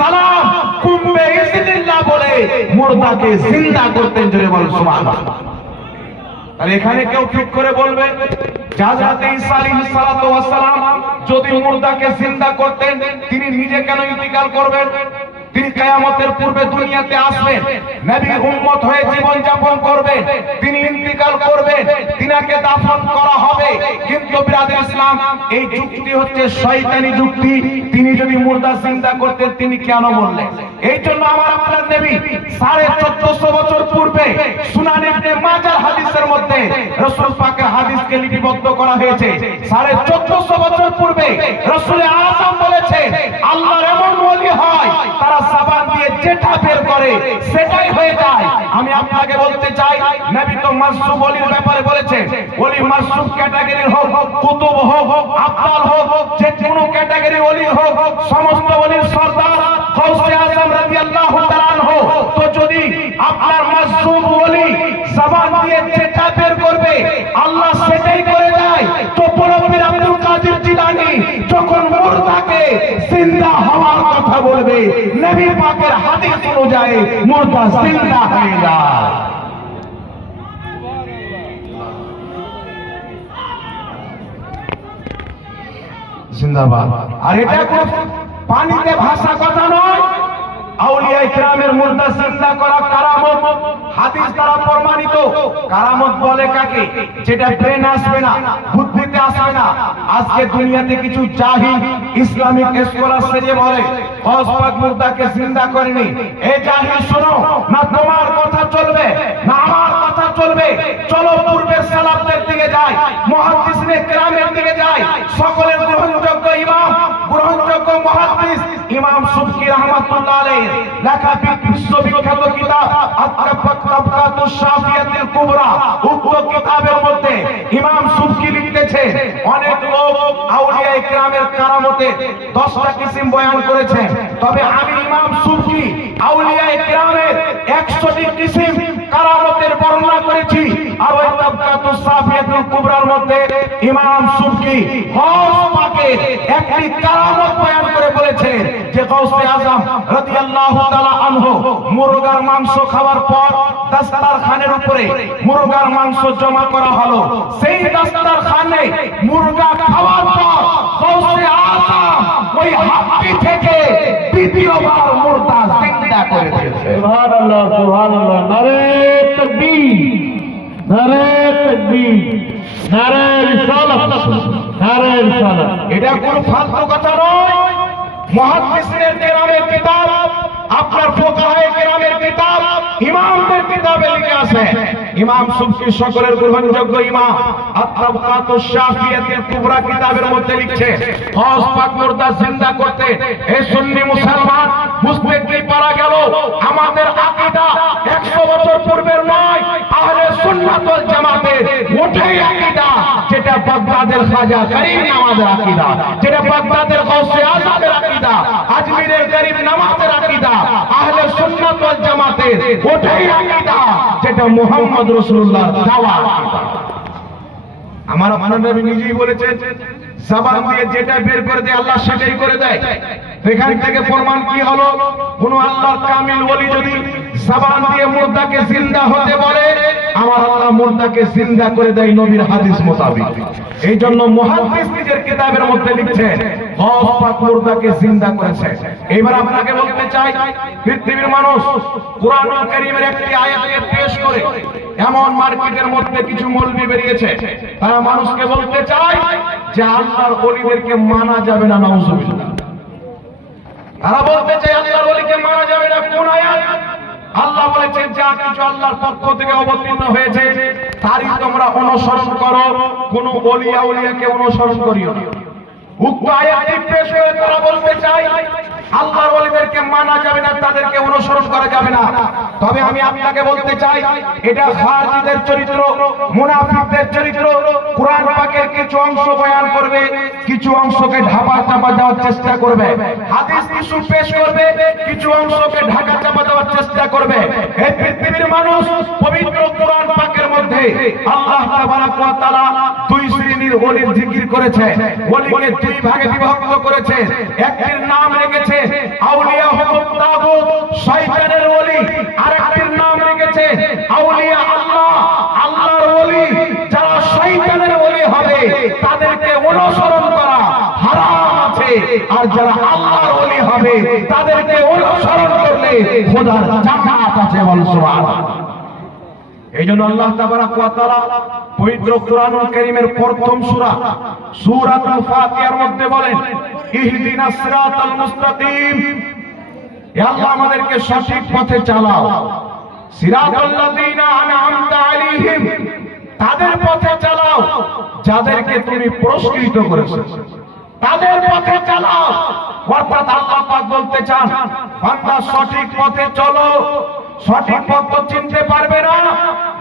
সালাম কুম্বে ইসমিল্লাহ বলে মুর্দাকে জিন্দা করতেন। জোরে বলুন সুবহানাল্লাহ। তাহলে এখানে কেউ ঠিক করে বলবে হযরত ঈসা আলাইহিস সালাতু ওয়াস সালাম যদি মুর্দাকে জিন্দা করতেন তিনি নিজে কেন ইন্তিকাল করবেন? তিনি কিয়ামতের পূর্বে দুনিয়াতে আসবেন, নবীর উম্মত হয়ে জীবন যাপন করবেন, তিনি ইন্তিকাল করবেন, তিনাকে দাফন করা হবে। কিন্তু বিরাদর ইসলাম এই যুক্তি হচ্ছে শয়তানি যুক্তি। তিনি যদি মুর্দা জিন্দা করতেন তিনি কেন বললেন? এই জন্য আমার আপনার নবী 1450 বছর পূর্বে সুনান ইবনে মাজাহ হাদিসের মধ্যে রাসূল পাকের হাদিসকে লিপিবদ্ধ করা হয়েছে। 1450 বছর পূর্বে রাসূল আযম বলেছে আল্লাহর এমন ওলি হয় তারা জবান দিয়ে যেটা বের করে সেটাই হয়ে যায়। আমি আপনাকে বলতে চাই নবী তো মাসুম ওলির ব্যাপারে বলেছেন, ওলি মাসুম ক্যাটাগরির হোক, কুতুব হোক, আফদাল হোক, যে কোনো ক্যাটাগরি ওলি হোক, সমস্ত ওলির সরদার গাউসে আজম রাদিয়াল্লাহু তাআলা আনহু। তো যদি আপনার মাসুম ওলি জবান দিয়ে যেটা বের করবে আল্লাহ সেটাই করে দেয়, তো বড় পীর আব্দুল কাদের জিলানী যখন মুর্দাকে জিন্দা হওয়ার কথা বলবে নবী পাকের হাদিস অনুযায়ী মুর্দা জিন্দা হয়ে যায়। জিন্দাবাদ। আর এটা কোন পানিতে ভাষা কথা নয়। আউলিয়া ইকরামের মুর্দা জিন্দা করা কারামত হাদিস দ্বারা প্রমাণিত। কারামত বলে কাকে? যেটা ব্রেন আসবে না, বুদ্ধিতে আসবে না। আজকে দুনিয়াতে কিছু জাহিল ইসলামিক স্কলার সেজে বলে গৌস পাক মুর্দাকে জিন্দা করেনি। এই জাহিল শোনো, না তোমার কথা চলবে না আমার কথা চলবে। চলো পূর্বের সালাফদের দিকে যাই, মুহাদ্দিসিনে কেরামের দিকে যাই। সকলের গ্রহণযোগ্য ইমাম, গ্রহণযোগ্য মুহাদ্দিস ইমাম সুবকি রাহমাতুল্লাহ আলাইহি লেখা বিশ্ববিখ্যাত কিতাব আত-তাবাকাতুশ শাফিয়াতুল কুবরা। উক্ত কিতাবের মধ্যে ইমাম সুবকি লিখতেছে অনেক লোক আউলিয়া ইকরামের কারামতের 10টা কিসিম বয়ান করেছে, তবে আমি ইমাম সুবকি আউলিয়া ইকরামের 100টি কিসিম কারামতের বর্ণনা করেছি। আর ওই তাবাকাতুশ শাফিয়াতুল কুবরার মধ্যে ইমাম সুবকি গাউস পাকের একটি কারামত বয়ান করে বলেছেন যে গাউসে আজম রাদিয়াল্লাহু তাআলা আনহু মুরগার মাংস খাওয়ার পর দাস্তারখানের উপরে মুরগার মাংস জমা করা হলো। সেই দাস্তারখানে মুরগা খাওয়ার পর গাউসে আজম ওই হাড্ডি থেকে দ্বিতীয়বার মুর্দা জিন্দা করে দিয়েছে। সুবহানাল্লাহ, সুবহানাল্লাহ। নারে তাকবীর, নারে তাকবীর, নারে রিসালাত, নারে রিসালাত। এটা কোন ফালতু কথা নয়। মুহাদ্দিসিনের কেরামের কিতাব, আপনার ফুকাহায়ে কেরামের কিতাব, ইমামদের কিতাবে লিখে আছে। ইমাম সুবকি সকলের গ্রহণযোগ্য ইমাম আত-তাবাকাতুশ শাফিয়াতুল কুবরা কিতাবের মধ্যে লিখছে গাউস পাক মুর্দা জিন্দা করতে। এই সুন্নি মুসলমান বুঝতে কি পারা গেল আমাদের আকীদা 100 বছর পূর্বের নয়, আহলে সুন্নাত ওয়াল জামাতের ওটাই আকীদা যেটা বাগদাদের খাজা করিম নামাজের আকীদা, যেটা বাগদাদের গাউসে আজমের আকীদা, আজমিরের গরিব নামাজের আকীদা, আহলে সুন্নাত ওয়াল জামাতের ওটাই আকীদা যেটা মুহাম্মদ রাসূলুল্লাহর দাওয়া আকীদা। আমার আপনার নবী নিজেই বলেছেন জবান দিয়ে যেটা বের করে দেয় আল্লাহ সেটাই করে দেয়। এখান থেকে প্রমাণ কি হলো? কোন আল্লাহর কামিল ওলি যদি জবান দিয়ে মুর্দাকে জিন্দা হতে বলে আমার আল্লাহ মুর্দাকে জিন্দা করে দেয় নবীর হাদিস মোতাবেক। এই জন্য মুহাদ্দিস নিজের কিতাবের মধ্যে লিখছেন গাউস পাক মুর্দাকে জিন্দা করেছে। এবার আপনাকে বলতে চাই পৃথিবীর মানুষ কুরআনুল কারীমের একটি আয়াতকে পেশ করে এমন মার্কেটের মধ্যে কিছু মৌলবি বেরিয়েছে তারা মানুষকে বলতে চায় যে আল্লাহর ওলিদেরকে মানা যাবে না। নাউজুবিল্লাহ। তারা বলতে চায় আল্লাহর ওলিকে মানা যাবে না। কোন আয়াত? আল্লাহ বলেছেন যা কিছু আল্লাহর পক্ষ থেকে অবতীর্ণ হয়েছে তারই তোমরা অনুসরণ করো, কোন ওলি আউলিয়াকে অনুসরণ করিও না। উক্ত আয়াতটি পেশ করে তারা বলতে চায় আল্লাহর ওলিদেরকে মানা যাবে না, তাদেরকে অনুসরণ করা যাবে না। তবে আমি আপনাকে বলতে চাই এটা খারিজীদের চরিত্র, মুনাফিকদের চরিত্র। কুরআন পাকের কিছু অংশ বয়ান করবে, কিছু অংশকে ঢাকা চাপা দেওয়ার চেষ্টা করবে, হাদিস কিছু পেশ করবে, কিছু অংশকে ঢাকা চাপা দেওয়ার চেষ্টা করবে। এই পৃথিবীর মানুষ পবিত্র কুরআন পাকের মধ্যে আল্লাহ তাবারক ওয়া তাআলা দুই শ্রেণীর ওলির জিকির করেছে। ওলিকে দুই ভাগে বিভক্ত করেছে। একটির নাম রেখেছে আউলিয়া হুকুম হবে, তাদেরকে অনুসরণ করলে খোদার জান্নাত আছে। বল সুবহানাল্লাহ। এইজন্য আল্লাহ তাবারাক ওয়া তাআলা পবিত্র কুরআনুল কারীমের প্রথম সূরা সূরাতুল ফাতিহার মধ্যে বলেন, ইহদিনাস সিরাতাল মুস্তাকিম, হে আল্লাহ আমাদেরকে সঠিক পথে চালাও। সিরাতাল্লাযীনা আনআমতা আলাইহিম, তাদের পথে চালাও যাদেরকে তুমি পুরস্কৃত করেছো, তাদের পথে চালাও। অর্থাৎ আল্লাহ পাক বলতে চান, বান্দা সঠিক পথে চলো। সঠিক পথ তো চিনতে পারবে না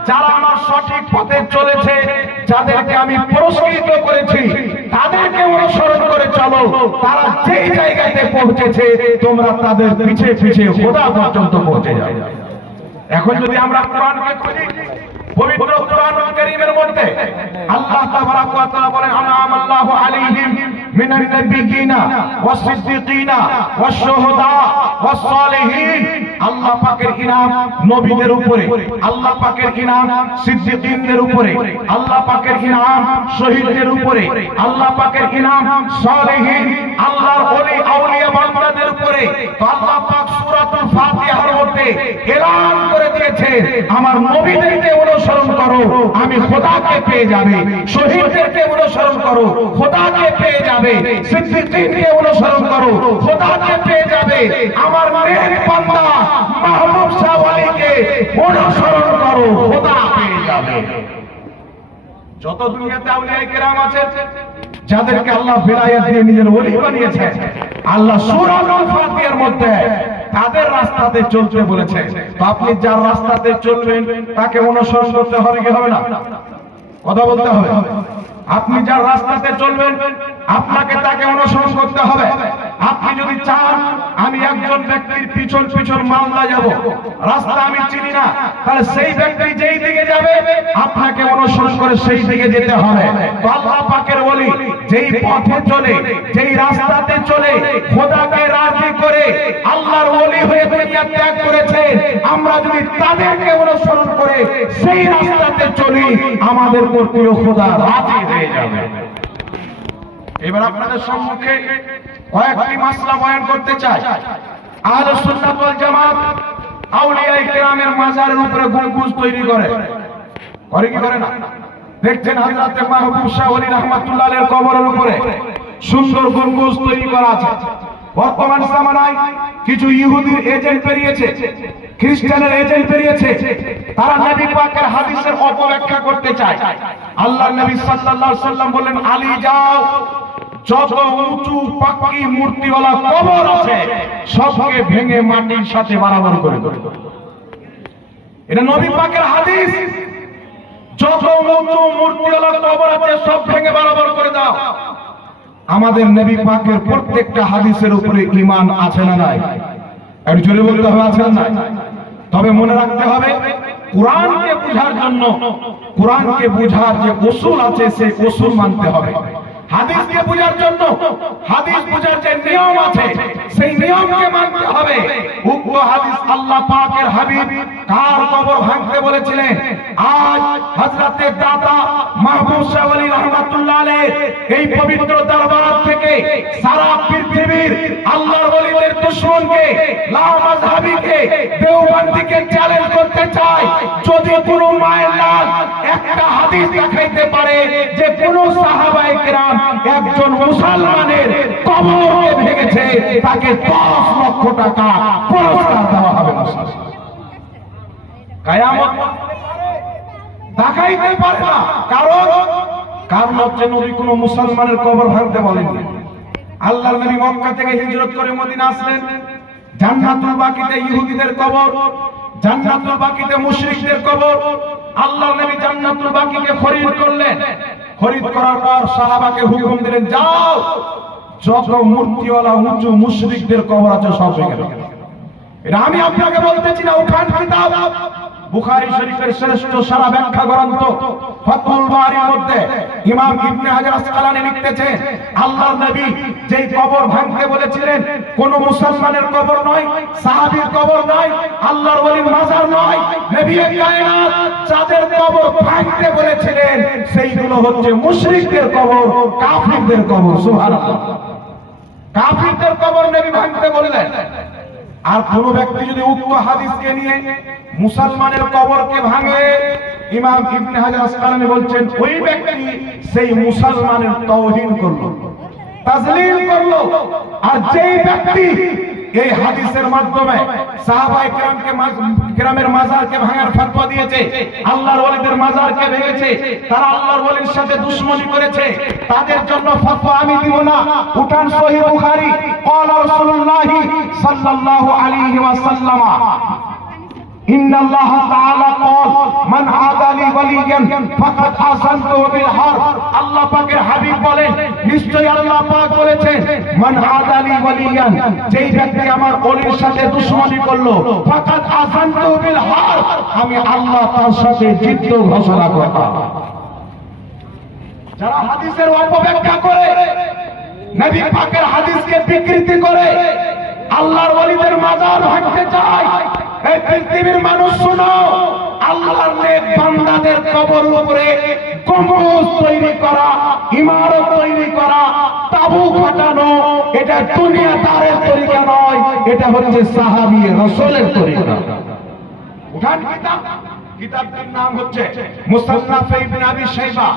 যারা আমার সঠিক পথে চলেছে, যাদেরকে আমি পুরস্কৃত করেছি, তাদেরকে অনুসরণ করে চলো। তারা যেই জায়গাতে পৌঁছেছে তোমরা তাদের পিছে পিছে খোদা পর্যন্ত পৌঁছে যাও। এখন যদি আমরা কোরআনকে খুঁজি, পবিত্র কোরআনুল কারীমের মধ্যে আল্লাহ তাবারাক ওয়া তাআলা বলেন, আনআমাল্লাহু আলাইহিম মিনান নাবিয়্যিনা ওয়াস সিদ্দিকিনা ওয়াস শুহাদা ওয়াস সালিহিন। আল্লাহ পাকের ইনাম নবীদের উপরে, আল্লাহ পাকের ইনাম সিদ্দিকীনদের উপরে, আল্লাহ পাকের ইনাম শহীদদের উপরে, আল্লাহ পাকের ইনাম সালিহিন আল্লাহর ওলি আউলিয়া বান্দাদের উপরে। তো আল্লাহ পাক সূরাতুল ফাতিহার মধ্যে এলান করে দিয়েছে, আমার নবীদেরকে অনুসরণ করো, আমি খোদাকে পেয়ে যাবে। শহীদদেরকে অনুসরণ করো, খোদাকে পেয়ে যাবে। সিদ্দিকীনকে অনুসরণ করো, খোদাকে পেয়ে যাবে। আমার নেক বান্দা মাহবুব শাহ ওয়ালিকে অনুসরণ করো, খোদা পেয়ে যাবে। যত দুনিয়াতে আউলিয়া কেরাম আছে, যাদেরকে আল্লাহ বিলায়াত দিয়ে নিজের ওলি বানিয়েছে, আল্লাহ সূরাতুল ফাতিহার মধ্যে তাদের রাস্তাতে চলতে বলেছে। তো আপনি যার রাস্তাতে চলবেন তাকে অনুসরণ করতে হবে কি হবে না? কথা বলতে হবে। আপনি যার রাস্তাতে চলবেন আপনাকে তাকে অনুসরণ করতে হবে। আপনি যদি চান আমি একজন ব্যক্তির পিছন পিছন মালদা যাব, রাস্তা আমি চিনি না, তাহলে সেই ব্যক্তি যেই দিকে যাবে আপনাকে অনুসরণ করে সেই দিকে যেতে হবে। তো আল্লাহ পাকের ওলি যেই পথে চলে, যেই রাস্তাতে চলে, খোদাকে রাজি করে আল্লাহর ওলি হয়ে দুনিয়া ত্যাগ করেছে, আমরা যদি তাদেরকে অনুসরণ করে সেই রাস্তাতে চলি, আমাদের প্রিয় খোদা রাজি হয়ে যাবে। এবার আপনাদের সম্মুখে কয়েকটি মাসলা বয়ান করতে চাই। আহলুস সুন্নাত ওয়াল জামাত আউলিয়া কিরামের মাজারের উপরে গম্বুজ তৈরি করে কি করে না? দেখছেন হযরতে মাহবুব শাহ ওলি রাহমাতুল্লাহ আলাইহির কবরের উপরে সুন্দর গম্বুজ তৈরি করা আছে। বর্তমান জামানায় কিছু ইহুদির এজেন্ট বেরিয়েছে, খ্রিস্টানের এজেন্ট বেরিয়েছে, তারা নবী পাকের হাদিসের অপব্যাখ্যা করতে চায়। আল্লাহর নবী সাল্লাল্লাহু আলাইহি ওয়াসাল্লাম বলেন, আলী যাও, যত উঁচু পাক্কি মূর্তিওয়ালা কবর আছে সবকে ভেঙে মাটির সাথে বরাবর করে দাও। এটা নবী পাকের হাদিস। যত উঁচু মূর্তিওয়ালা কবর আছে সব ভেঙে বরাবর করে দাও। আমাদের নবী পাকের প্রত্যেকটা হাদিসের উপরে ঈমান আছে না নাই? একটু জোরে বলতে হবে, আছে না নাই? তবে মনে রাখতে হবে, কোরআনকে বোঝার জন্য, কোরআনকে বোঝার যে উসুল আছে সেই উসুল মানতে হবে। হাদিসকে বোঝার জন্য হাদিস বোঝার যে নিয়ম আছে সেই নিয়মকে মানতে হবে। উক্ত হাদিস আল্লাহ পাকের হাবিব কার কবর ভাঙতে বলেছিলেন? আজ হযরতে দাতা মাহবুব শাহ ওলি রাহমাতুল্লাহ আলাইহি এই পবিত্র দরবার থেকে সারা পৃথিবীর আল্লাহর ওলিদের দুশমনকে, লামাযহাবিকে, দেওবন্দিকে চ্যালেঞ্জ করতে চায়। যদি কোনো মায়ের লাল একটা হাদিস দেখাইতে পারে যে কোন সাহাবায়ে কেরাম একজন মুসলমানের কবরকে ভেঙেছে, তাকে 10 লক্ষ টাকা পুরস্কার দেওয়া হবে। কিয়ামত দেখাইতে পারে না, কারণ হচ্ছে নবী কোনো মুসলমানের কবর ভাঙতে বলেননি। আল্লাহর নবী মক্কা থেকে হিজরত করে মদিনা আসলেন। জান্নাতুল বাকিতে ইহুদিদের কবর, জান্নাতুল বাকিতে মুশরিকদের কবর। আল্লাহর নবী জান্নাতুল বাকিকে খরিদ করলেন। খরিদ করার পর সাহাবাকে হুকুম দিলেন, যাও যত মূর্তিওয়ালা উঁচু মুশরিকদের কবর আছে সব ভেঙে দাও। এটা আমি আপনাকে বলতেছি না, উঠান কিতাব বুখারী শরীফের শ্রেষ্ঠ সারা ব্যাখ্যা গ্রন্থ ফাতহুল বারীর মধ্যে ইমাম ইবনে হাজার আসকালানী লিখতেছেন, আল্লাহর নবী যেই কবর ভাঙতে বলেছিলেন কোন মুসলমানের কবর নয়, সাহাবীর কবর নয়, আল্লাহর ওলির মাজার নয়, নবী কায়নাত যাদের কবর ভাঙতে বলেছিলেন সেইগুলো হচ্ছে মুশরিকদের কবর, কাফিরদের কবর। সুবহানাল্লাহ। কাফিরদের কবর নবী ভাঙতে বললেন। আর কোন ব্যক্তি যদি উক্ত হাদিসকে নিয়ে মুসলমানের কবরকে ভাঙে, ইমাম ইবনে হাজার আসকালানি বলছেন ওই ব্যক্তি সেই মুসলমানের তাওহীন করলো, তাজলীল করলো। আর যেই ব্যক্তি এই হাদিসের মাধ্যমে সাহাবায়ে কেরামের মাজারকে ভাঙার ফতোয়া দিয়েছে, আল্লাহর ওলিদের মাজারকে ভেঙেছে, তারা আল্লাহর ওলির সাথে দুশমনি করেছে, তাদের জন্য ফতোয়া আমি দিব না। উঠান সহিহ বুখারী, ক্বালা রাসূলুল্লাহ সাল্লাল্লাহু আলাইহি ওয়াসাল্লাম ইন্নাল্লাহ তাআলা ক্বাল মান আদালি ওয়ালিয়ান ফাকাদ আযানতুহু বিল হারব। আল্লাহ পাকের হাবিব বলেন, নিশ্চয়ই আল্লাহ পাক বলেছেন মান আদালি ওয়ালিয়ান, যেই ব্যক্তি আমার ওলির সাথে দুশমনি করলো, ফাকাদ আযানতুহু বিল হারব, আমি আল্লাহ তার সাথে যুদ্ধ ঘোষণা করলাম। যারা হাদিসের অপব্যাখ্যা করে, নবী পাকের হাদিসকে বিকৃতি করে, আল্লাহর ওলিদের মাজার ভাঙতে চায়, এই পৃথিবীর মানুষ শুনো, আল্লাহর নেক বান্দাদের কবর উপরে গম্বুজ তৈরি করা, ইমারত তৈরি করা, তাবু খাটানো, এটা দুনিয়াদারের তরিকা নয়, এটা হচ্ছে সাহাবী রাসূলের তরিকা। উঠান কিতাব, কিতাবটির নাম হচ্ছে মুসান্নাফ ইবনে আবি শাইবা,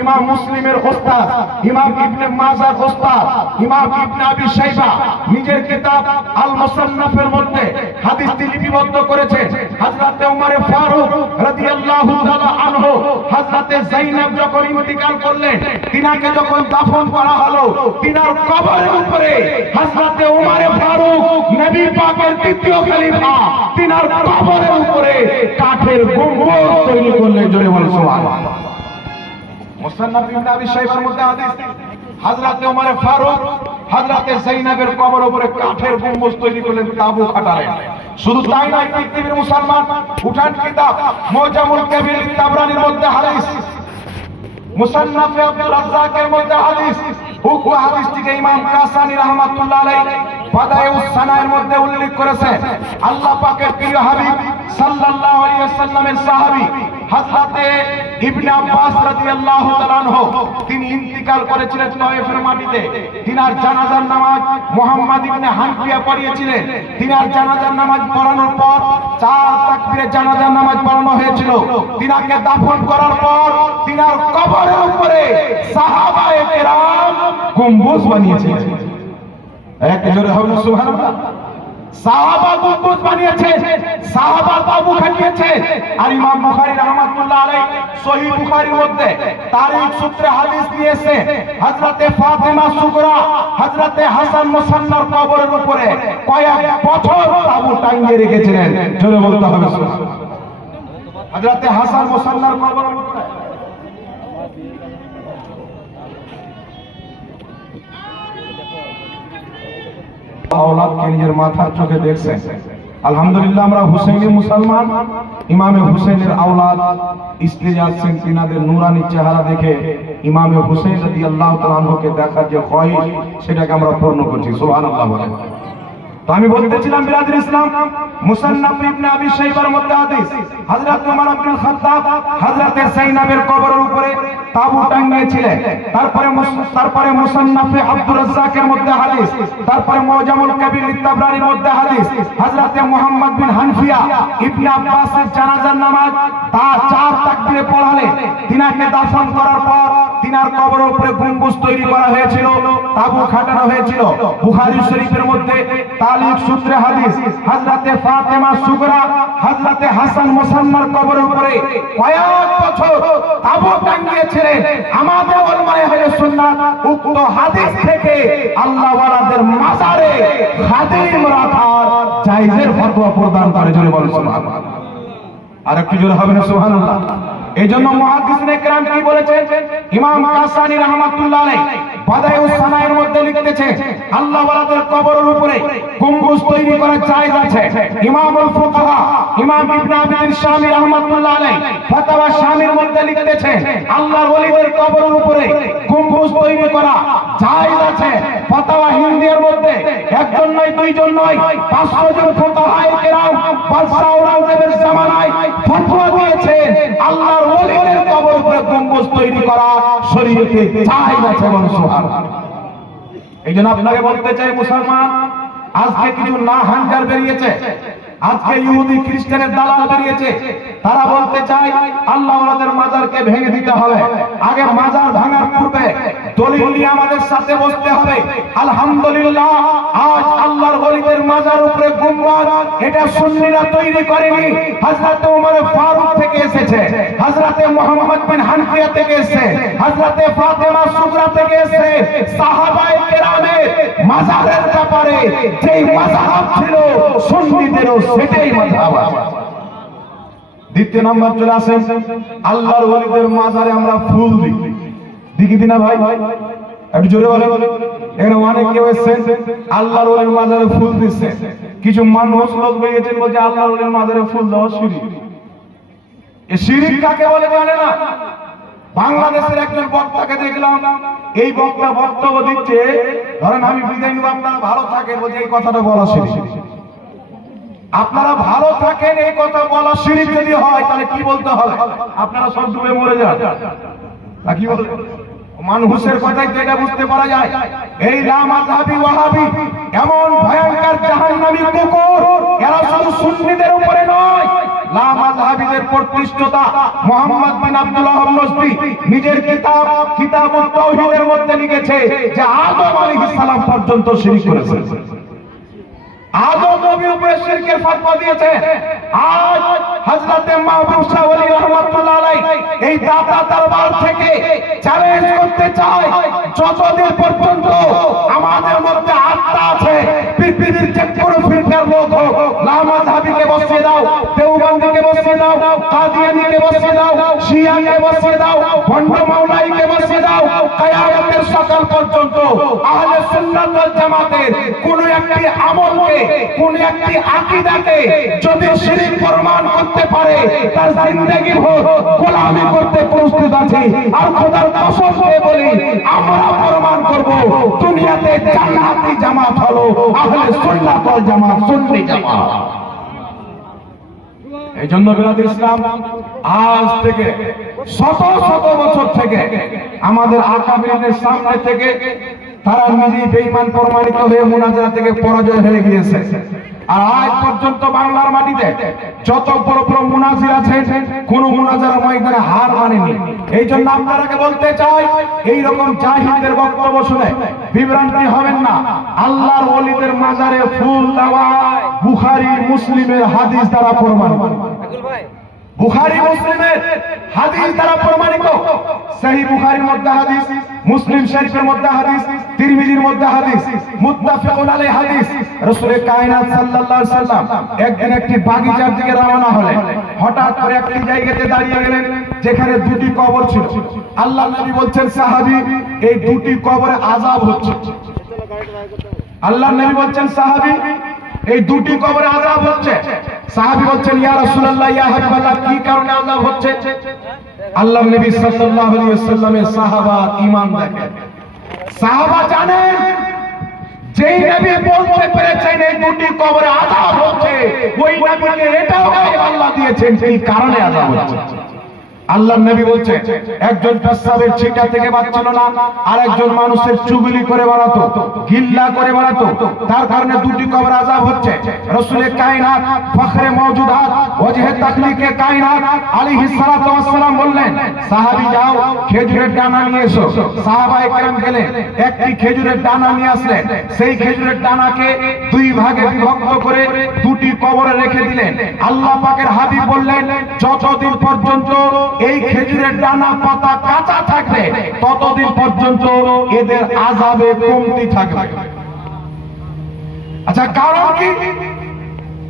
ইমাম মুসলিমের ওস্তাদ, ইমাম ইবনে মাজার ওস্তাদ, ইমাম ইবনে আবি শাইবা নিজের কিতাব আল মুসান্নাফের মধ্যে হাদিসটি লিপিবদ্ধ করেছেন। হযরতে ওমর ফারুক রাদিয়াল্লাহু তাআলা আনহু, হযরতে যায়েনব যখন ইন্তিকাল করলেন, তিনাকে যখন দাফন করা হলো, তিনার কবরের উপরে হযরতে ওমর ফারুক নবী পাকের দ্বিতীয় খলিফা, তিনার কবরের উপরে কাঠের গম্বুজ তৈরি করলেন। জোরে বল সুবহানাল্লাহ। মুসান্নাফ ইবনে আবি শাইবার মধ্যে হাদিস, হযরতে ওমর ফারুক হযরতে যায়েনবের কবরের উপরে কাঠের গম্বুজ তৈরি করলেন, তাবু খাটালেন। শুধু তাই নয়, পৃথিবীর মুসলমান, উঠান কিতাব মুজামুল কাবির তাবরানির মধ্যে হাদিস, মুসান্নাফ আব্দুর রাজ্জাকের মধ্যে হাদিস, উক্ত হাদিসটিকে ইমাম কাসানি রাহমাতুল্লাহ আলাইহি বাদায়ুস সানায়ের মধ্যে উল্লেখ করেছেন। আল্লাহ পাকের প্রিয় হাবিব সাল্লাল্লাহু আলাইহি ওয়াসাল্লামের সাহাবী হযরতে ইবনে আব্বাস রাদিয়াল্লাহু তাআলা আনহু, তিনি ইন্তিকাল করেছিলেন তায়েফের মাটিতে। তিনার জানাজার নামাজ মুহাম্মদ ইবনে হানফিয়া পড়িয়েছিলেন। তিনার জানাজার নামাজ পড়ানোর পর 4 তাকবীরে জানাজার নামাজ পড়ানো হয়েছিল। তিনাকে দাফন করার পর তিনার কবরের উপরে সাহাবায়ে কেরাম গম্বুজ বানিয়েছিলেন। এক জোরে হবে সুবহানাল্লাহ। সাহাবা গম্বুজ বানিয়েছে, সাহাবা তাবু খাটিয়েছে। আর ইমাম বুখারী রাহমাতুল্লাহ আলাইহি সহিহ বুখারীর মধ্যে তারিখ সূত্রে হাদিস নিয়েছে, হযরতে ফাতেমা সুগরা হযরতে হাসান মুসান্নার কবরের উপরে কয়েক বছর তাবু টাঙিয়ে রেখেছিলেন। জোরে বলতে হবে সুবহানাল্লাহ। হযরতে হাসান মুসান্নার কবরের উপরে औलादকে নিজের মাথার চোখে দেখছেন। আলহামদুলিল্লাহ, আমরা হুসাইনি মুসলমান, ইমামে হুসাইনের আওলাদ ইসলিয়ে আসছেন। তিনাদের নূরানি চেহারা দেখে ইমামে হুসাইন রাদিয়াল্লাহু তাআলা আনহুকে দেখার যে খোয়াইশ, সেটাকে আমরা পূর্ণ করছি। সুবহানাল্লাহ বলেন। তো আমি বলতেছিলাম বিরাদর ইসলাম, মুসান্নাফ ইবনে আবি শাইবার মধ্যে হাদিস, হযরত ওমর ইবনে খাত্তাব হযরতে যায়েনবের কবরের উপরে তাবু টাঙিয়েছিলেন। তারপরে মুসান্নাফে আব্দুর রাজ্জাকের মধ্যে হাদিস, তারপরে মুজামুল কাবির তাবরানির মধ্যে হাদিস, হযরতে মুহাম্মদ বিন হানফিয়া ইবনে আব্বাসের জানাজার নামাজ তা 4 তাকবীরে পড়ালে তিনাকে দাফন করার পর তিনার কবরের উপরে গম্বুজ তৈরি করা হয়েছিল, তাবু খাটানো হয়েছিল। বুখারী শরীফের মধ্যে তারিখ সূত্রে হাদিস, হযরতে ফাতেমা সুগরা হযরতে হাসান মুসান্নার কবরের উপরে কয়েক বছর তাবু টাঙিয়েছিলেন। আমাদের উলামায়ে আহলে সুন্নাত উক্ত হাদিস থেকে আল্লাহ ওয়ালাদের মাজারে খাদিম রাখার জায়েজের ফতোয়া প্রদান করে। জোরে বলেন সুবহানাল্লাহ। আর একটু জোরে হবে না সুবহানাল্লাহ। এইজন্য মুহাদ্দিসিনে কেরাম কি বলেছেন, ইমাম কাসানি রাহমাতুল্লাহ আলাইহি বাদায়ুস সানায়ের মধ্যে লিখতেছে, আল্লাহ ওয়ালাদের কবরের উপরে গম্বুজ তৈরি করা জায়েজ আছে। ইমামুল ফুকাহা ইমাম ইবনে আবিদ শামী রাহমাতুল্লাহ আলাইহি ফতোয়া শামীর মধ্যে লিখতেছে, আল্লাহর ওলিদের কবরের উপরে গম্বুজ তৈরি করা জায়েজ আছে। ফতোয়া হিন্দির মধ্যে একজন নয়, দুইজন নয়, 500 জন ফুকাহায়ে কেরাম বাদশাহ আওরঙ্গজেবের জামানায় ফতোয়া দিয়েছেন, আল্লাহর ওলিদের কবরের উপরে গম্বুজ তৈরি করা শরীয়তে জায়েজ আছে। বলুন সুবহানাল্লাহ। এইজন্য আপনাকে বলতে চাই মুসলমান, আজকে কিছু না হাঞ্জার বেরিয়েছে, আজকে ইহুদি খ্রিস্টানের দালাল বেরিয়েছে। তারা বলতে চায় আল্লাহ ওয়ালাদের মাজারকে ভেঙে দিতে হবে। আগে মাজার ভাঙার পূর্বে দলিল নিয়ে আমাদের সাথে বসতে হবে। আলহামদুলিল্লাহ, আজ আল্লাহর ওলিদের মাজার উপরে গুম্বাদ, এটা সুন্নিরা তৈরি করেনি, হযরত ওমর ফারুক থেকে এসেছে, হযরত মুহাম্মদ বিন হানফিয়া থেকে এসেছে, হযরত ফাতেমা সুগরা থেকে এসেছে। সাহাবায়ে কেরামের মাজারের ব্যাপারে যেই মাযহাব ছিল, সুন্নিদেরও সেটাই মাযহাব আছে। দ্বিতীয় নাম্বার চলে আসেন, আল্লাহর ওলিদের মাজারে আমরা ফুল দিই, দিকি দিনা ভাই? একটু জোরে বলে। এখানে অনেক কেউ এসেছেন আল্লাহর ওলির মাজারে ফুল দিচ্ছে। কিছু মানুষ লোক বেরিয়েছেন বলছে আল্লাহর ওলির মাজারে ফুল দেওয়া শিরক। এই শিরক কাকে বলে জানে না। বাংলাদেশের একজন বক্তাকে দেখলাম, এই বক্তা বক্তব্য দিচ্ছে, ধরেন আমি বিদায় নিব, আপনারা ভালো থাকেন, বলছে এই কথাটা বলা শিরক। আপনারা ভালো থাকেন এই কথা বলা শিরক যদি হয়, তাহলে কি বলতে হবে? আপনারা সব ডুবে মরে যান, না কি বলে? মানুষের কথাই তো এটা বুঝতে পারা যায়। এই লামাযহাবি ওয়াহাবি এমন ভয়ঙ্কর জাহান্নামী কুকুর, এরা শুধু সুন্নিদের উপরে নয়, লামাযহাবিদের প্রতিষ্ঠিতা মুহাম্মদ বিন আব্দুল ওয়াহাব নজদি নিজের কিতাবুত তাওহীদের মধ্যে লিখেছে যে আদম আলাইহিস সালাম পর্যন্ত শিরক করেছে। আদম নবীর উপরে শিরকের ফতোয়া দিয়েছে। আজ হযরত মাহবুব শাহ ওলি রাহমাতুল্লাহ আলাইহি এই দাতা দরবার থেকে চ্যালেঞ্জ করতে চায়, যতদিন পর্যন্ত আমাদের মধ্যে আত্মা আছে, পৃথিবীর যে কোনো ফিরকার লোক হোক, লামাযহাবিকে বসিয়ে দাও, দেওবন্দিকে বসিয়ে দাও, কাদিয়ানীকে বসিয়ে দাও, শিয়াকে বসিয়ে দাও, ভণ্ড মাওলাইকে বসিয়ে দাও, কিয়ামতের সকাল পর্যন্ত আহলে সুন্নাত ওয়াল জামাতের কোন একটি আমলকে, কোন একটি আকীদাকে যদি শিরক প্রমাণ করতে পারে, তার জিন্দেগি ভর গোলামি করতে প্রস্তুত আছি। আর খোদার কসম করে বলি, আমরা প্রমাণ করব দুনিয়াতে জান্নাতি জামাত হলো আহলে সুন্নাত ওয়াল জামাত, সুন্নি জামাত। এই জন্য বিরাদর ইসলাম, আজ থেকে শত শত বছর থেকে আমাদের আকাবিরদের সামনে থেকে তারা নিজেই বেঈমান প্রমাণিত হয়ে মুনাজারা থেকে পরাজয় হয়ে গিয়েছে। আর আজ পর্যন্ত বাংলার মাটিতে যত বড় বড় মুনাজির আছে, কোন মুনাজারা ময়দানে হার মানেনি। এই জন্য আপনারাকে বলতে চাই, এই রকম জাহিলদের বক্তব্য শুনে বিভ্রান্তি হবেন না। আল্লাহর ওলিদের মাজারে ফুল দেওয়া বুখারী মুসলিমের হাদিস দ্বারা প্রমাণিত, বুখারী মুসলিমের হাদিস দ্বারা প্রমাণিত। সহিহ বুখারীর মধ্যে হাদিস, মুসলিম শরীফের মধ্যে হাদিস, তিরমিজির মধ্যে হাদিস, মুত্তাফাকুন আলাইহি হাদিস। রাসূল কায়নাত সাল্লাল্লাহু আলাইহি সাল্লাম একদিন একটি বাগিচার দিকে রওনা হলেন। হঠাৎ করে একটি জায়গাতে দাঁড়িয়ে গেলেন যেখানে দুটি কবর ছিল। আল্লাহর নবী বলছেন, সাহাবী, এই দুটি কবরে আযাব হচ্ছে। আল্লাহর নবী বলছেন, সাহাবী, এই দুটি কবরে আযাব হচ্ছে। সাহাবী বলছেন, ইয়া রাসূলুল্লাহ, ইয়া হাবিবাল্লাহ, কি কারণে আযাব হচ্ছে? আল্লাহর নবী সাল্লাল্লাহু আলাইহি ওয়াসাল্লামের সাহাবা ঈমান দেখেন, সাহাবা জানেন যেই নবী বলতে পেরেছেন এই দুটি কবরে আযাব হচ্ছে, ওই নবীকে এটাও আল্লাহ দিয়েছেন কি কারণে আযাব হচ্ছে। আল্লাহর নবী বলছেন, একজন পেশাবের ছিটা থেকে বাঁচছিল না, আর একজন মানুষের চুগলি করে বেড়াতো, গিল্লা করে বেড়াতো, তার কারণে দুটি কবর আযাব হচ্ছে। রাসূলে কায়নাত, ফখরে মওজুদাত, ওয়াজহে তাখলিকে কায়নাত আলাইহিস সালাতু ওয়াস সালাম বললেন, সাহাবী যাও খেজুরের ডানা নিয়ে এসো। সাহাবায়ে কেরাম গেলেন, একটি খেজুরের ডানা নিয়ে আসলেন। সেই খেজুরের ডানাকে দুই ভাগে বিভক্ত করে দুটি কবরে রেখে দিলেন। আল্লাহ পাকের হাবিব বললেন, যতদিন পর্যন্ত এই খেজুরের ডানা পাতা কাঁচা থাকবে, ততদিন পর্যন্ত এদের আযাবে কমতি থাকবে। আচ্ছা, কারণ কি?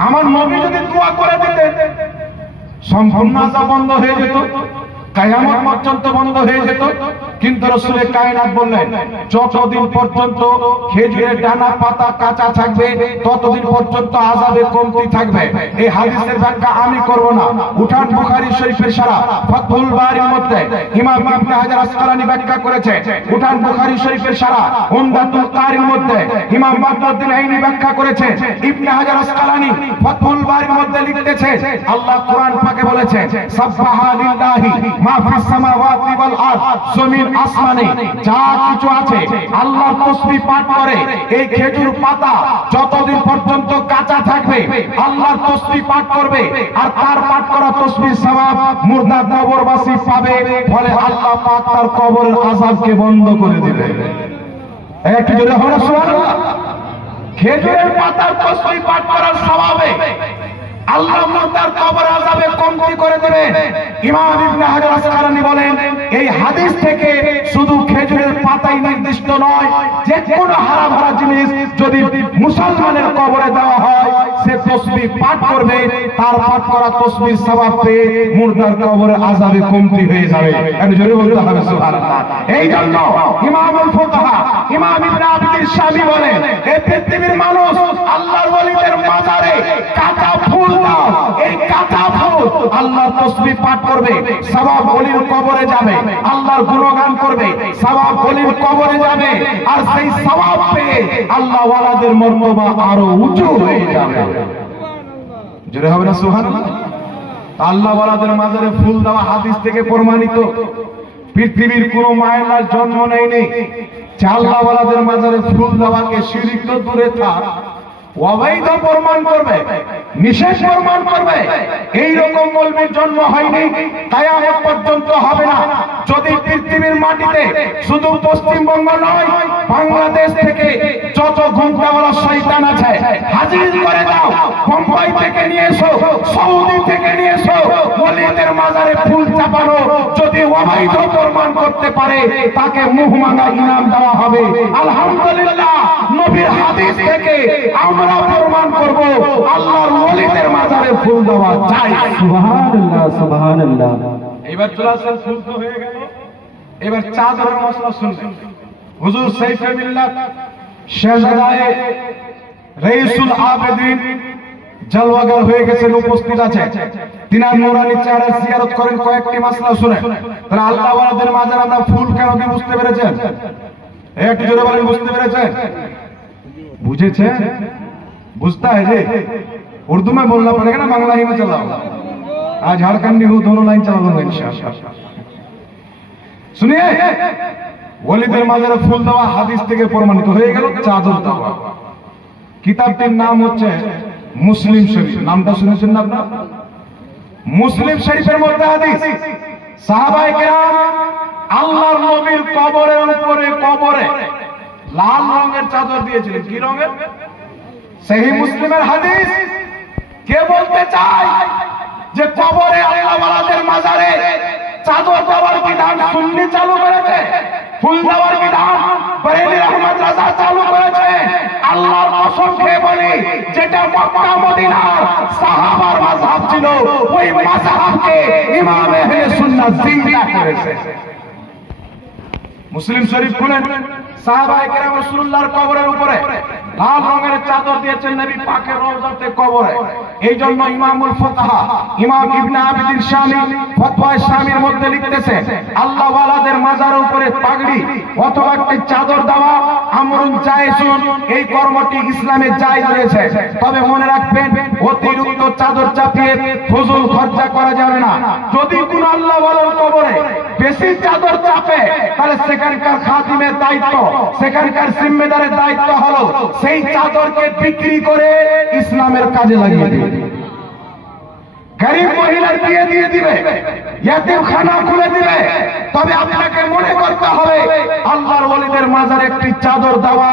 আমার নবী যদি দোয়া করে দিতেন, সম্পূর্ণ আযাব বন্ধ হয়ে যেত, কিয়ামত পর্যন্ত বন্ধ হয়ে যেত। কিন্তু রাসূলে কায়নাত বললেন, যতদিন পর্যন্ত খেজুরের ডানা পাতা কাঁচা থাকবে, ততদিন পর্যন্ত আযাবে কমতি থাকবে। এই হাদিসের ব্যাখ্যা আমি করব না, উঠান বুখারী শরীফের সারা ফাতহুল বারীর মধ্যে ইমাম ইবনে হাজার আসকালানী ব্যাখ্যা করেছে। উঠান বুখারী শরীফের সারা উমদাতুল কারীর মধ্যে ইমাম বদরুদ্দিন আইনি ব্যাখ্যা করেছে। ইবনে হাজার আসকালানী ফাতহুল বারীর মধ্যে লিখতে লিখেছে, আল্লাহ কোরআন পাকে বলেছেন সাব্বাহা লিল্লাহি মা ফিস সামাওয়াতি ওয়াল আরদ, জমিন আসমানে যা কিছু আছে আল্লাহর তাসবিহ পাঠ করে। এই খেজুর পাতা যতদিন পর্যন্ত কাঁচা থাকবে আল্লাহর তাসবিহ পাঠ করবে, আর তার পাঠ করা তাসবিহ সওয়াব মুর্দা কবরবাসী পাবে। ফলে আল্লাহ পাক তার কবরের আযাবকে বন্ধ করে দিবে। একটু জোরে হবে সুবহানাল্লাহ। খেজুরের পাতার তাসবিহ পাঠ করার সওয়াবে আল্লাহ মুর্দার কবর আযাবে কমতি করে দেবে। ইমাম ইবনে হাজার আসকালানী বলেন, এই হাদিস থেকে শুধু খেজুরের পাতাই নির্দিষ্ট নয়, যে কোনো হারা ভরা জিনিস যদি মুসলমানের কবরে দেওয়া হয় সে তাসবিহ পাঠ করবে, তার পাঠ করা তাসবিহ সওয়াব পেয়ে মুর্দার কবরে আযাবে কমতি হয়ে যাবে। একটু জোরে বলতে হবে সুবহানাল্লাহ। এই জন্য ইমামুল ফুকাহা ইমাম ইবনে আবিদিন শামী বলেন, এই পৃথিবীর মানুষ আল্লাহর ওলিদের মাজারে কাঁচা ফুল দাও, এই কাঁচা ফুল আল্লাহর তাসবিহ পাঠ করবে, সওয়াব ওলির কবরে যাবে, আল্লাহর গুণগান করবে, সওয়াব ওলির কবরে যাবে, আর সেই সওয়াব পেয়ে আল্লাহ ওয়ালাদের মর্তবা আরো উঁচু হয়ে যাবে। জোরে হবে না সুবহানাল্লাহ। আল্লাহ ওয়ালাদের মাজারে ফুল দেওয়া হাদিস থেকে প্রমাণিত। পৃথিবীর কোন মায়ের জন্ম নেয়নি যে আল্লাহ ওয়ালাদের মাজারে ফুল দেওয়াকে শিরক তো দূরে থাক, অবৈধ প্রমাণ করবে, নিষেধ প্রমাণ করবে। এই রকম মৌলবীর জন্ম হয়নি, কিয়ামত পর্যন্ত হবে না। যদি পৃথিবীর মাটিতে শুধু পশ্চিমবঙ্গ নয় বাংলাদেশ থেকে যত ঘুমটাওয়ালা শয়তান আছে হাজির করে দাও, মুম্বাই থেকে নিয়ে এসো, সৌদি থেকে নিয়ে এসো, ওলিদের মাজারে ফুল চাপানো যদি অবৈধ প্রমাণ করতে পারে তাকে মুহমাঙ্গা ইনাম দেওয়া হবে। আলহামদুলিল্লাহ, নবীর হাদিস থেকে আমরা প্রমাণ করব আল্লাহর ওলিদের মাজারে ফুল দেওয়া যায়। সুবহানাল্লাহ সুবহানাল্লাহ। এবার চলে আসেন, ফুল তো হয়ে গেল, এবার চাদরের মশলা শুনবেন। হুজুর সাইফে মিল্লাত শেহজাদে রাইসুল আবেদিন জলওয়াগার হয়ে গেছেন, উপস্থিত আছে। তিনার নূরানি চেহারা জিয়ারত করেন, কয়েকটি মাসলা শুনে। তাহলে আল্লাহ ওয়ালাদের মাজারে আমরা ফুল কেন দিই বুঝতে পেরেছেন? একটু জোরে বলেন, বুঝতে পেরেছেন? बुझे बुझता है जी। उर्दू में बोलना पड़ेगा ना, बांग्ला ही में चलाओ। आज झारखंडी हो, दोनों लाइन चला लूंगा इंशाअल्लाह। सुनिए, ওলিদের মাজারে ফুল দেওয়া হাদিস থেকে প্রমাণিত হয়ে গেল। চাদর দেওয়া, কিতাবটির নাম হচ্ছে মুসলিম শরীফ। নামটা শুনেছেন না আপনারা? মুসলিম শরীফের মধ্যে হাদিস, সাহাবায়ে কেরাম আল্লাহর নবীর কবরের উপরে কবরে লাল রঙের চাদর দিয়েছিলেন। কি রঙের? সহিহ মুসলিমের হাদিস। কে বলতে চায় যে কবরে আল্লাহ ওয়ালাদের মাজারে চাদর দেওয়ার বিধান সুন্নি চালু করেছে, ফুল দেওয়ার বিধান বরেলি আহমদ রাজা চালু করেছে? আল্লাহর কসম খেয়ে বলি, যেটা মক্কা মদিনার সাহাবার মাযহাব ছিল, ওই মাযহাবকে ইমাম আহলে সুন্নাত জিন্দা করেছে। মুসলিম শরীফ খুলেন, সাহাবায়ে কেরাম রাসূলুল্লাহর কবরের উপরে লাল রঙের চাদর দিয়েছেন নবী পাকের রওজাতে কবরে। এই জন্য ইমামুল ফুকাহা ইমাম ইবনে আবিদিন শামী ফতওয়া শামীর মধ্যে লিখতেছে, আল্লাহ ওয়ালাদের মাজারের উপরে পাগড়ি অথবা একটি চাদর দেওয়া আমরুন জায়েজুন, এই কর্মটি ইসলামে জায়েজ রয়েছে। তবে মনে রাখবেন, অতিরিক্ত চাদর চাপিয়ে ফজল খরচা করা যাবে না। যদি কোন আল্লাহ ওয়ালার কবরে বেশি চাদর চাপে, তাহলে সেখানকার খাদিমের দায়িত্ব, সেখানকার জিম্মেদারের দায়িত্ব হলো সেই চাদরকে বিক্রি করে ইসলামের কাজে লাগিয়ে দিবে। গরিব মহিলার বিয়ে দিয়ে দিবে, ইয়াতীমখানা খুলে দিবে। তবে আপনাকে মনে করতে হবে আল্লাহর ওলিদের মাজারে একটি চাদর দেওয়া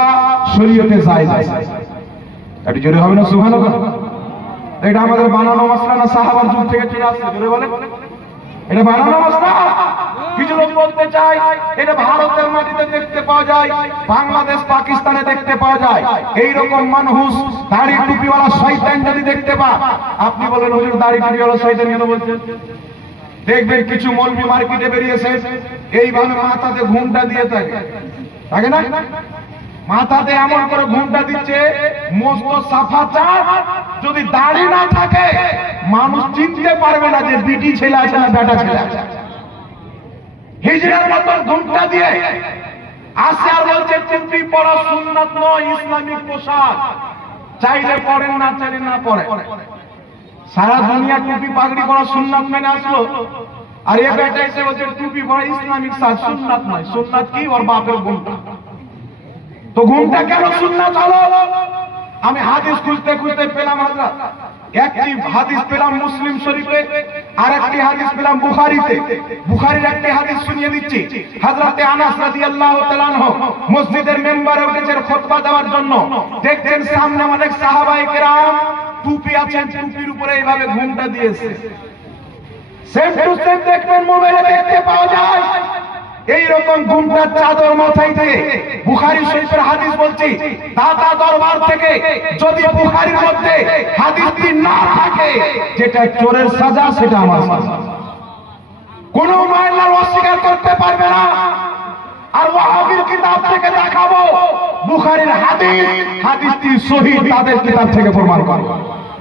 শরীয়তে জায়েজ আছে। একটু জোরে হবে না সুবহানাল্লাহ। এটা আমাদের বানানো মাসলা না, সাহাবার যুগ থেকে চলে আসছে। জোরে বলেন, এটা বানানো মাসলা। কিছু লোক বলতে চায় এটা ভারতের মাটিতে দেখতে পাওয়া যায়, বাংলাদেশ পাকিস্তানে দেখতে পাওয়া যায়। এই রকম মানুষ দাড়ি টুপিওয়ালা শয়তান যদি দেখতে পান, আপনি বলেন হুজুর দাড়ি টুপিওয়ালা শয়তান কেন বলছেন? দেখবেন কিছু মৌলবি মার্কেটে বেরিয়েছে, এইভাবে মাথাতে ঘুমটা দিয়ে থাকে না, মাথাতে এমন করে ঘুমটা দিচ্ছে, মস্ত সাফা চাঁদ। যদি দাড়ি না থাকে মানুষ চিনতে পারবে না যে বিটি ছেলে আছে না বেটা ছেলে আছে। হিজড়ার মতন ঘুমটা দিয়ে আসে আর বলছে টুপি পরা সুন্নাত নয়, ইসলামিক পোশাক। চাইলে পড়েন, না চাইলে না পড়ে। সারা দুনিয়া টুপি পাগড়ি পরা সুন্নাত মেনে আসলো, আর এ বেটা এসে বলছে টুপি পরা ইসলামিক সাজ, সুন্নাত নয়। সুন্নাত কি? ওর বাপের ঘুমটা। তো ঘুমটা কেন সুন্নাত হলো? আমি হাদিস খুঁজতে খুঁজতে পেলাম হযরত, একটি হাদিস পেলাম মুসলিম শরীফে, আর একটি হাদিস পেলাম বুখারীতে। বুখারীর একটি হাদিস শুনিয়ে দিচ্ছি। হযরত আনাস রাদিয়াল্লাহু তাআলা আনহু মসজিদের মেম্বারে উঠেছেন খুতবা দেওয়ার জন্য। দেখছেন সামনে অনেক সাহাবায়ে কেরাম টুপি আছেন, টুপির উপরে এইভাবে ঘুমটা দিয়েছে। সেম টু সেম দেখবেন মোবাইলে দেখতে পাওয়া যায়। এই রকম ঘুমটার চাদর মাথায় দিয়ে, বুখারী শরীফের হাদিস বলছি, দাতা দরবার থেকে যদি বুখারীর মধ্যে হাদিসটি না থাকে, যেটা চোরের সাজা সেটা আমার সাজা। কোন মাইলাল অস্বীকার করতে পারবে না। আর ওয়াহাবির কিতাব থেকে দেখাবো বুখারীর হাদিস, হাদিসটি সহিহ তাদের কিতাব থেকে প্রমাণ করে।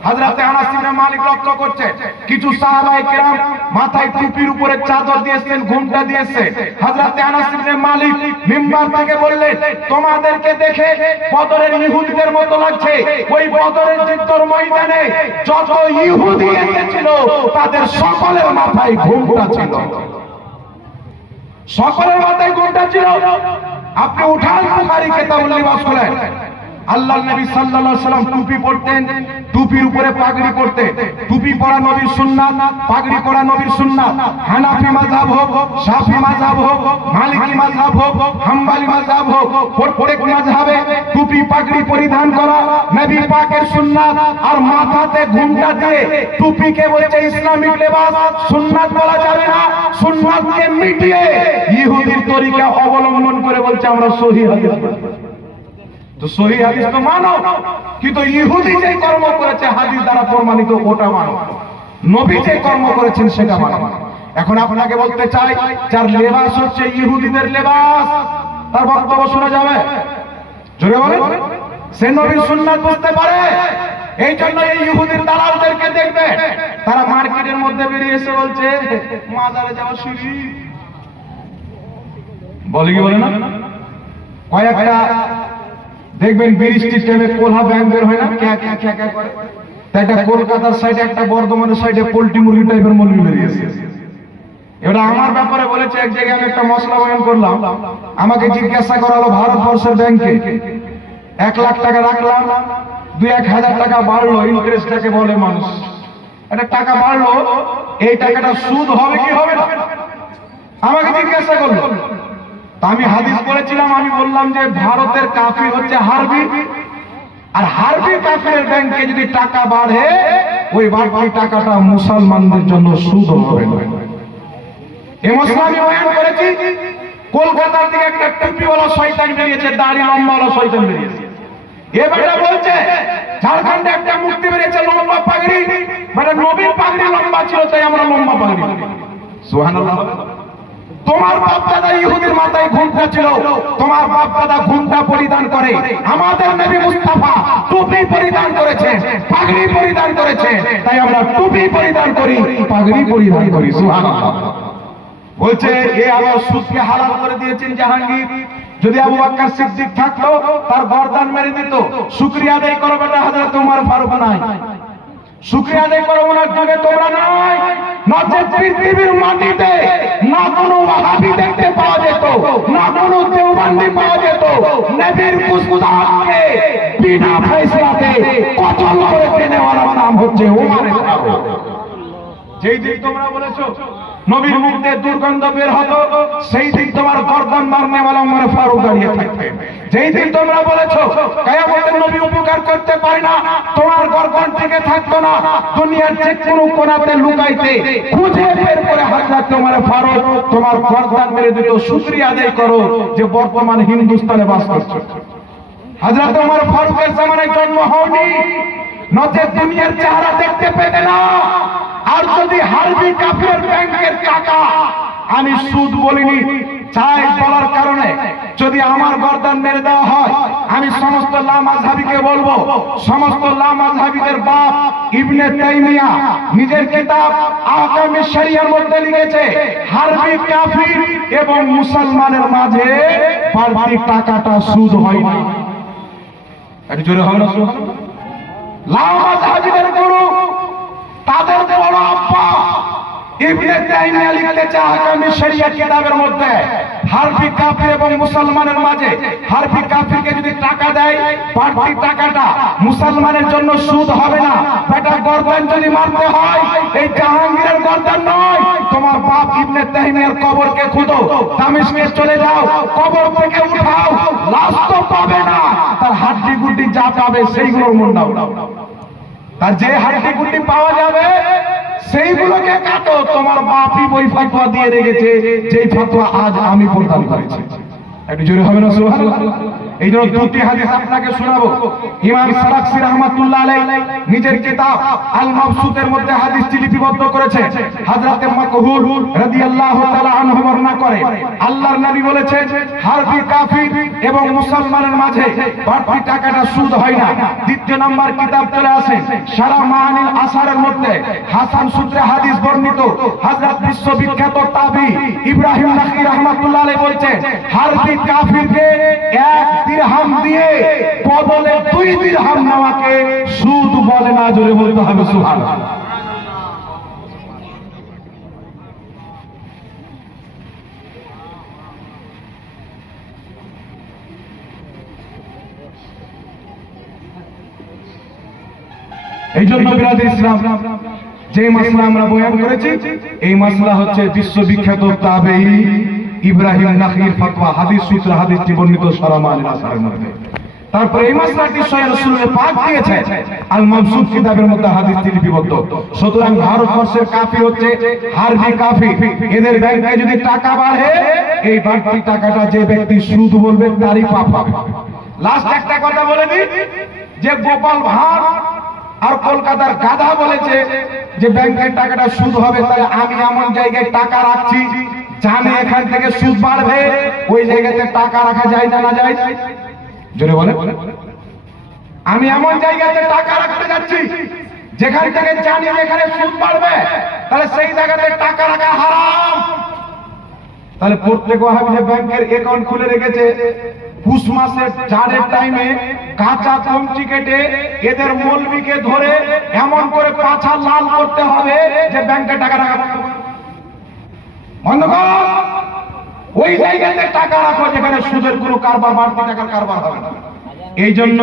হযরত আনাস ইবনে মালিক লক্ষ্য করছে, কিছু সাহাবায়ে কেরাম মাথায় টুপির উপরে চাদর দিয়েছেন, ঘুমটা দিয়েছে। হযরত আনাস ইবনে মালিক মিম্বার থেকে বললেন, তোমাদেরকে দেখে বদরের ইহুদিদের মতো লাগছে। ওই বদরের যুদ্ধের ময়দানে যত ইহুদি এসেছিল তাদের সকলের মাথায় ঘুমটা ছিল, সকলের মাথায় ঘুমটা ছিল। আপনি উঠান বুখারী কিতাবুল লিবাস খুলেন, আল্লাহর নবী সাল্লাল্লাহু আলাইহি সাল্লাম টুপি পরতেন, টুপির উপরে পাগড়ি পরতেন। টুপি পরা নবীর সুন্নাত, পাগড়ি পরা নবীর সুন্নাত। হানাফি মাযহাব হোক, শাফি মাযহাব হোক, মালিকি মাযহাব হোক, হাম্বলি মাযহাব হোক, প্রত্যেক মাযহাবে টুপি পাগড়ি পরিধান করা নবী পাকের সুন্নাত। আর মাথাতে ঘুমটা দিয়ে টুপিকে বলছে ইসলামিক লেবাস, সুন্নাত বলা যাবে না। সুন্নাতকে মিটিয়ে ইহুদির তরিকা অবলম্বন করে বলছে আমরা সহিহ হাদিস বলবো। তো সহিহ হাদিস তো মানো, কিন্তু ইহুদি যে কর্ম করেছে হাদিস দ্বারা প্রমাণিত ওটা মানো, নবী যে কর্ম করেছেন সেটা মানো। এখন আপনাকে বলতে চাই, যার লেবাস হচ্ছে ইহুদিদের লেবাস, তার বক্তব্য শোনা যাবে? জোরে বলেন। সে নবীর সুন্নাত বুঝতে পারে। এই জন্য এই ইহুদির দালালদেরকে দেখবে, তারা মার্কেটের মধ্যে বেরিয়ে এসে বলছে মাজারে যাওয়া সিঁড়ি বলে, কি বলে না? কয়েকটা দেখবেন বৃষ্টির টাইমে কোলহা ব্যাংক বের হয় না, ক্যা ক্যা ক্যা ক্যা করে। তাই একটা কলকাতার সাইডে, একটা বর্ধমানের সাইডে পোল্ট্রি মুরগি টাইপের মুরগি বেরিয়েছে। এটা আমার ব্যাপারে বলেছে। এক জায়গায় আমি একটা মশলা বয়ান করলাম, আমাকে জিজ্ঞাসা করা হলো ভারতবর্ষের ব্যাংকে 1 লাখ টাকা রাখলাম, 2-1 হাজার টাকা বাড়লো, ইন্টারেস্টটাকে বলে মানুষ। একটা টাকা বাড়লো, এই টাকাটা সুদ হবে কি হবে না, আমাকে জিজ্ঞাসা করলো। আমি হাদিস পড়েছিলাম, আমি বললাম যে ভারতের কাফির হচ্ছে হারবি, আর হারবি কাফিরের ব্যাংকে যদি টাকা বাড়ে, ওই বাড়তি টাকাটা মুসলমানদের জন্য সুদ হবে না। এই মশলা আমি বয়ান করেছি। কলকাতার থেকে একটা টুপিওয়ালা শয়তান বেরিয়েছে, দাড়ি লম্বাওয়ালা শয়তান বেরিয়েছে। এবারে বলছে ঝাড়খণ্ডে একটা মূর্তি বেরিয়েছে লম্বা পাগড়ি, মানে নবীর পাগড়ি লম্বা ছিল তাই আমরা লম্বা পাগড়ি। সুবহানাল্লাহ। তোমার বাপ দাদা ইহুদির মাথায় ঘুমটা ছিল, তোমার বাপ দাদা ঘুমটা পরিধান করে। আমাদের নবী মুস্তাফা টুপি পরিধান করেছে, পাগড়ি পরিধান করেছে, তাই আমরা টুপি পরিধান করি, পাগড়ি পরিধান করি। সুবহানাল্লাহ। বলছে এ আবার সুদকে হালাল করে দিয়েছেন জাহাঙ্গীর। যদি আবু বকর সিদ্দিক থাকতো তার গর্দান মেরে দিত। শুকরিয়া আদায় করো বেটা, হযরত ওমর ফারুক নাই। শুকরিয়া আদায় করো, ওনার যুগে তোমরা নাই। নচেত পৃথিবীর মাটিতে না কোনো ওয়াহাবি দেখতে পাওয়া যেত, না কোনো দেওবন্দি পাওয়া যেত। নবীর গুস্তাখকে বিনা ফয়সালাতে কতল করে দেনেওয়ালার নাম হচ্ছে ওমর ফারুক। যেই দিন তোমরা বলেছো নবীর মুখ দিয়ে দুর্গন্ধ বের হতো, সেই দিন তোমার গর্দান মারনেওয়ালা ওমর ফারুক দাঁড়িয়ে থাকবে। যেই দিন তোমরা বলেছো কিয়ামতের নবী উপকার করতে পারে না, তোমার গর্দান থেকে থাকতো না। দুনিয়ার যে কোনো কোণাতে লুকাইতে খুঁজে বের করে হযরত ওমর ফারুক তোমার গর্দান মেরে দিত। শুকরিয়া আদায় করো যে বর্তমান হিন্দুস্তানে বাস করছো। হযরত ওমর ফারুকের জামানায় জন্ম হয়নি, নচেত দুনিয়ার চেহারা দেখতে পেতে না। আর যদি হারবি কাফের ব্যাংকের টাকা, আমি সুদ বলিনি, চাই বলার কারণে যদি আমার গর্দান মেরে দেওয়া হয়, আমি সমস্ত লামাযহাবিকে বলবো, সমস্ত লামাযহাবিদের বাপ ইবনে তাইমিয়া নিজের কিতাব আহকামে শরিয়ার মধ্যে লিখেছে, হারবি কাফির এবং মুসলমানের মাঝে বাড়তি টাকাটা সুদ হয় না। একটু জোরে হবে না? সুবহানাল্লাহ। লামাযহাবিদের গুরু ইবনে তাইমিয়া লিখতেছে আহকামি শরিয়া কিতাবের মধ্যে হারবি কাফির এবং মুসলমানের মাঝে হারবি কাফিরকে যদি টাকা দেয় বাড়তি টাকাটা মুসলমানের জন্য সুদ হবে না। বেটা গর্দান যদি মারতে হয় এই জাহাঙ্গীরের গর্দান নয়, তোমার বাপ ইবনে তাইমিয়ার কবরকে খুঁজো, দামেস্কে চলে যাও, কবর থেকে উঠাও, লাশ তো পাবে না, তার হাড্ডি গুড্ডি যা পাবে সেইগুলোর মুন্ডাও, তার যে হাড্ডি গুড্ডি পাওয়া যাবে সেইগুলোকে কাটো। তোমার বাপই ওই ফতোয়া দিয়ে রেখেছে যেই ফতোয়া আজ আমি প্রদান করেছি। একটু জোরে হবে না সুবহানাল্লাহ। এই জন্য দুটি হাদিস আপনাকে শোনাবো। ইমাম সারাকসি রাহমাতুল্লাহ আলাইহি নিজের কিতাব আল মাবসুতের মধ্যে হাদিসটি লিপিবদ্ধ করেছে। হযরত মাকবুল রাদিয়াল্লাহু তাআলা আনহু বর্ণনা করে আল্লাহর নবী বলেছেন হারবি কাফির এবং মুসলমানের মাঝে বাড়তি টাকাটা সুদ হয় না। দ্বিতীয় নাম্বার কিতাব চলে আসে সারা মানিল আসারের মধ্যে হাসান সূত্রে হাদিস বর্ণিত হযরত বিশ্ববিখ্যাত তাবি ইব্রাহিম নাখি রাহমাতুল্লাহ আলাইহি বলছেন হারবি কাফিরকে 1 দিরহাম দিয়ে বদলে 2 দিরহাম নেওয়াকে সুদ বলে না। জোরে বলতে হবে সুবহানাল্লাহ। এই জন্য বিরাদর ইসলাম যে মাসলা আমরা বয়ান করেছি এই মাসলা হচ্ছে বিশ্ববিখ্যাত তাবেঈ ইব্রাহিম নাখীর ফতোয়া হাদিস সূত্রে হাদিসটি বর্ণিত সারা মানিল আসারের মধ্যে। তারপরে এই মাসলাটি স্বয়ং রাসূলুল্লাহ পাক দিয়েছে আল মাবসুত কিতাবের মধ্যে হাদিসটি লিপিবদ্ধ। সুতরাং ভারতবর্ষের কাফির হচ্ছে হারবি কাফির, এদের ব্যাংকে যদি টাকা বাড়ে এই বাড়তি টাকাটা যে ব্যক্তি সুদ বলবে তারই পাপ হবে। লাস্ট একটা কথা বলে দিই যে গোপাল ভাঁড় আর কলকাতার গাধা বলেছে যে ব্যাংকের টাকাটা সুদ হবে, তাহলে আমি এমন জায়গায় টাকা রাখছি জানি এখান থেকে সুদ বাড়বে, ওই জায়গাতে টাকা রাখা যায় না না যায়? জোরে বলে। আমি এমন জায়গাতে টাকা রাখতে যাচ্ছি যেখান থেকে জানি এখানে সুদ বাড়বে, তাহলে সেই জায়গাতে টাকা রাখা হারাম। তাহলে প্রত্যেক ওয়াহাবি যে ব্যাংকের অ্যাকাউন্ট খুলে রেখেছে পুষ মাসের জারের টাইমে কাঁচা কমচি কেটে এদের মৌলবীকে ধরে এমন করে পাছা লাল করতে হবে যে ব্যাংকে টাকা রাখা বন্ধ কর। ওই জায়গাতে টাকা রাখো যেখানে সুদের কোনো কারবার বাড়তি টাকার কারবার হবে না। এই জন্য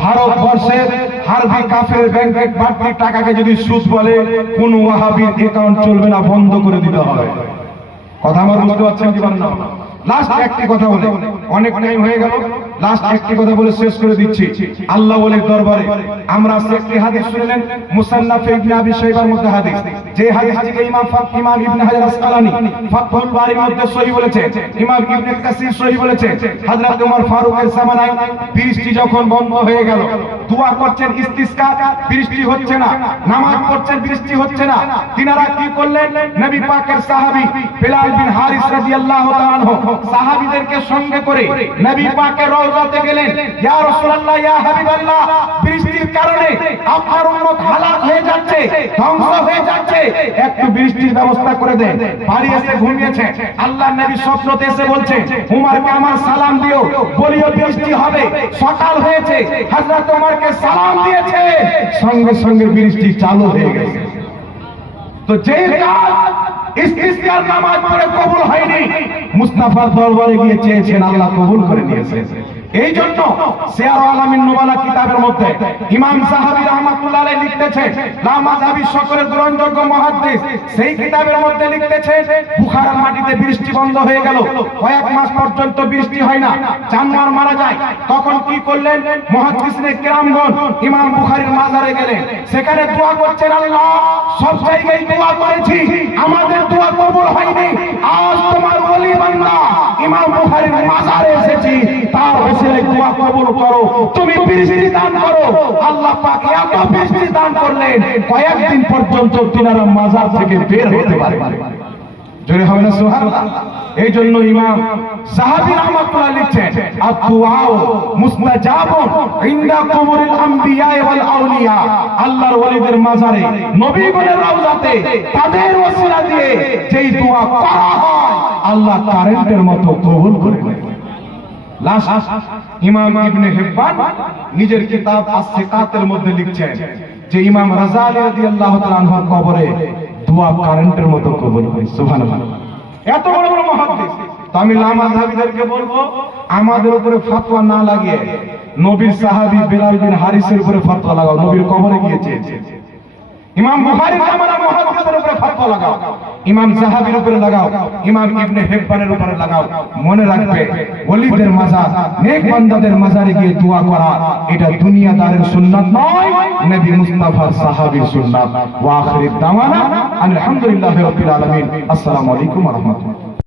ভারতবর্ষের হারবি কাফের ব্যাংকে বাড়তি টাকাকে যদি সুদ বলে কোন ওয়াহাবির অ্যাকাউন্ট চলবে না, বন্ধ করে দিতে হবে। কথা আমার বুঝতে পারছেন কি পারেন না? লাস্ট একটি কথা বলে অনেক টাইম হয়ে গেল, লাস্ট একটি কথা বলে শেষ করে দিচ্ছি। আল্লাহ ওলির দরবারে আমরা একটি হাদিস শুনলেন মুসান্নাফ ইবনে আবি শাইবার মধ্যে হাদিস, যে হাদিসটিকে ইমাম ইবনে হাজার আসকালানী ফাতহুল বারির মধ্যে সহিহ বলেছে, ইমাম ইবনে কাসির সহিহ বলেছে। হযরত ওমর ফারুকের জামানায় বৃষ্টি যখন বন্ধ হয়ে গেল, দোয়া করছেন ইস্তিসকা, বৃষ্টি হচ্ছে না, নামাজ পড়ছেন বৃষ্টি হচ্ছে না, তিনারা কি করলেন? নবী পাকের সাহাবী বিলাল বিন হারিস রাদিয়াল্লাহু তাআলা আনহু সাহাবীদেরকে সঙ্গে করে নবী পাকের রওজাতে গেলেন। ইয়া রাসূলুল্লাহ, ইয়া হাবিবাল্লাহ, বৃষ্টির কারণে আপনার উম্মত হালাক হয়ে যাচ্ছে, ধ্বংস হয়ে যাচ্ছে, একটু বৃষ্টির ব্যবস্থা করে দেন। বাড়ি এসে ঘুমিয়েছে, আল্লাহর নবী স্বপ্নতে এসে বলছে উমরকে আমার সালাম দিও, বলিও বৃষ্টি হবে। সকাল হয়েছে, হযরত ওমরকে সালাম দিয়েছে, সঙ্গে সঙ্গে বৃষ্টি চালু হয়ে গেছে। তো যে কাজ ইস্তিসকার নামাজ পড়ে কবুল হয়নি, মুস্তাফার দরবারে গিয়ে চেয়েছেন, আল্লাহ কবুল করে নিয়েছে। এই জন্য সিয়ার আলামিন নুবালা কিতাবের মধ্যে ইমাম সাহাবী রাহমাতুল্লাহ আলাইহি লিখতেছেন, লা মাযহাবী সকলের গ্রহণযোগ্য মুহাদ্দিস, সেই কিতাবের মধ্যে লিখতেছেন বুখারার মাটিতে বৃষ্টি বন্ধ হয়ে গেল, কয়েক মাস পর্যন্ত বৃষ্টি হয় না, জানোয়ার মারা যায়। তখন কি করলেন? মুহাদ্দিসে কেরামগণ ইমাম বুখারীর মাজারে গেলেন, সেখানে দোয়া করছেন, আল্লাহ সব জায়গায় দোয়া করেছি, আমাদের দোয়া কবুল হয়নি, আজ তোমার ওলি বান্দা ইমাম বুখারীর মাজারে এসেছি, তার ওসিলায় দোয়া কবুল করো, তুমি বৃষ্টি দান করো। আল্লাহ পাক এত বৃষ্টি দান করলেন, কয়েকদিন পর্যন্ত তিনারা মাজার থেকে বের হতে পারে। জোরে হবে না সুবহানাল্লাহ। এই জন্য ইমাম সাহাবী রাহমাতুল্লাহ লিখছেন, আদ-দুআউ মুস্তাজাবুন ইনদা কুবুরিল আমবিয়া ওয়াল আউলিয়া, আল্লাহর ওলিদের মাজারে, নবীগণের রওজাতে তাদের ওসিলা দিয়ে যেই দোয়া করা হয় আল্লাহ কারেন্টের মতো কবুল করে নেন। লাস্ট ইমাম ইবনে হিব্বান নিজের কিতাব আস-সিকাতের মধ্যে লিখছেন যে ইমাম রাযালি রাদিয়াল্লাহু তাআলা আনহুর কবরে দোয়া কারেন্টের মতো কবুল হয়। সুবহানাল্লাহ। এত বড় বড় মুহাদ্দিস। তো আমি লামাযহাবীদেরকে বলবো, আমাদের উপরে ফতোয়া না লাগিয়ে নবীর সাহাবী বেলাল বিন হারিসের উপরে ফতোয়া লাগাও। নবীর কবরে গিয়েছে, ইমাম বুখারীর জামানার মুহাদ্দিসের উপরে ফতোয়া লাগাও, ইমাম যাহাবীর উপরে লাগাও, ইমাম ইবনে হিব্বানের উপরে লাগাও। মনে রাখবে, ওলিদের মাজার, নেক বান্দাদের মাজারে গিয়ে দোয়া করা, এটা দুনিয়াদারের সুন্নাত নয়, নবী মুস্তাফার সাহাবীর সুন্নাত। ওয়া আখিরুদ দাওয়ানা আলহামদুলিল্লাহি রাব্বিল আলামিন। আসসালামু আলাইকুম ওয়া রাহমাতুল্লাহ।